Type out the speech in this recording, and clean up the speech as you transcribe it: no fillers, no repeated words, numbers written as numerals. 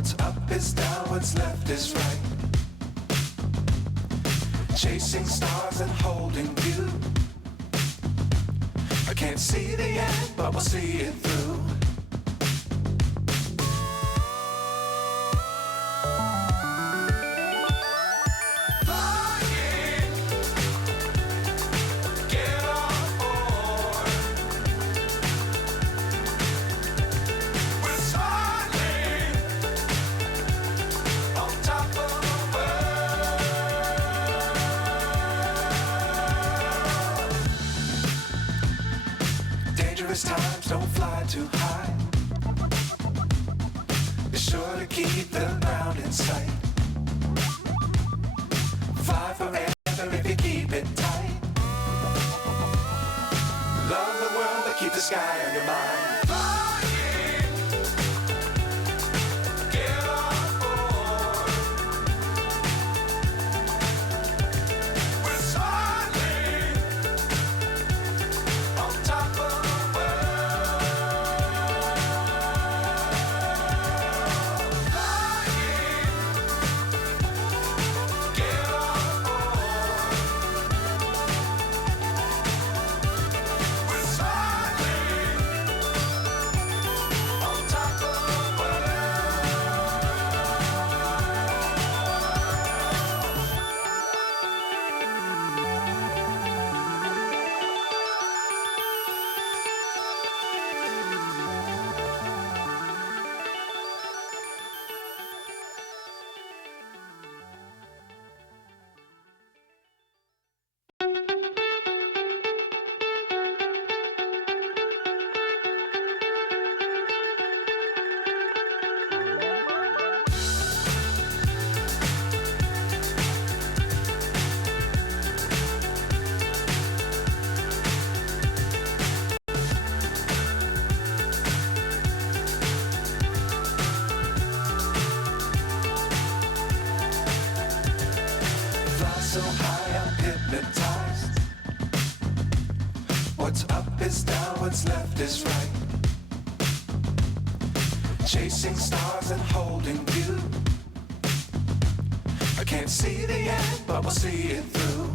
What's up is down, what's left is right. Chasing stars and holding you. I can't see the end, but we'll see it through. Dangerous times, don't fly too high. Be sure to keep the ground in sight. Fly forever if you keep it tight. Love the world, but keep the sky on your mind. So high, I'm hypnotized. What's up is down, what's left is right. Chasing stars and holding you. I can't see the end, but we'll see it through.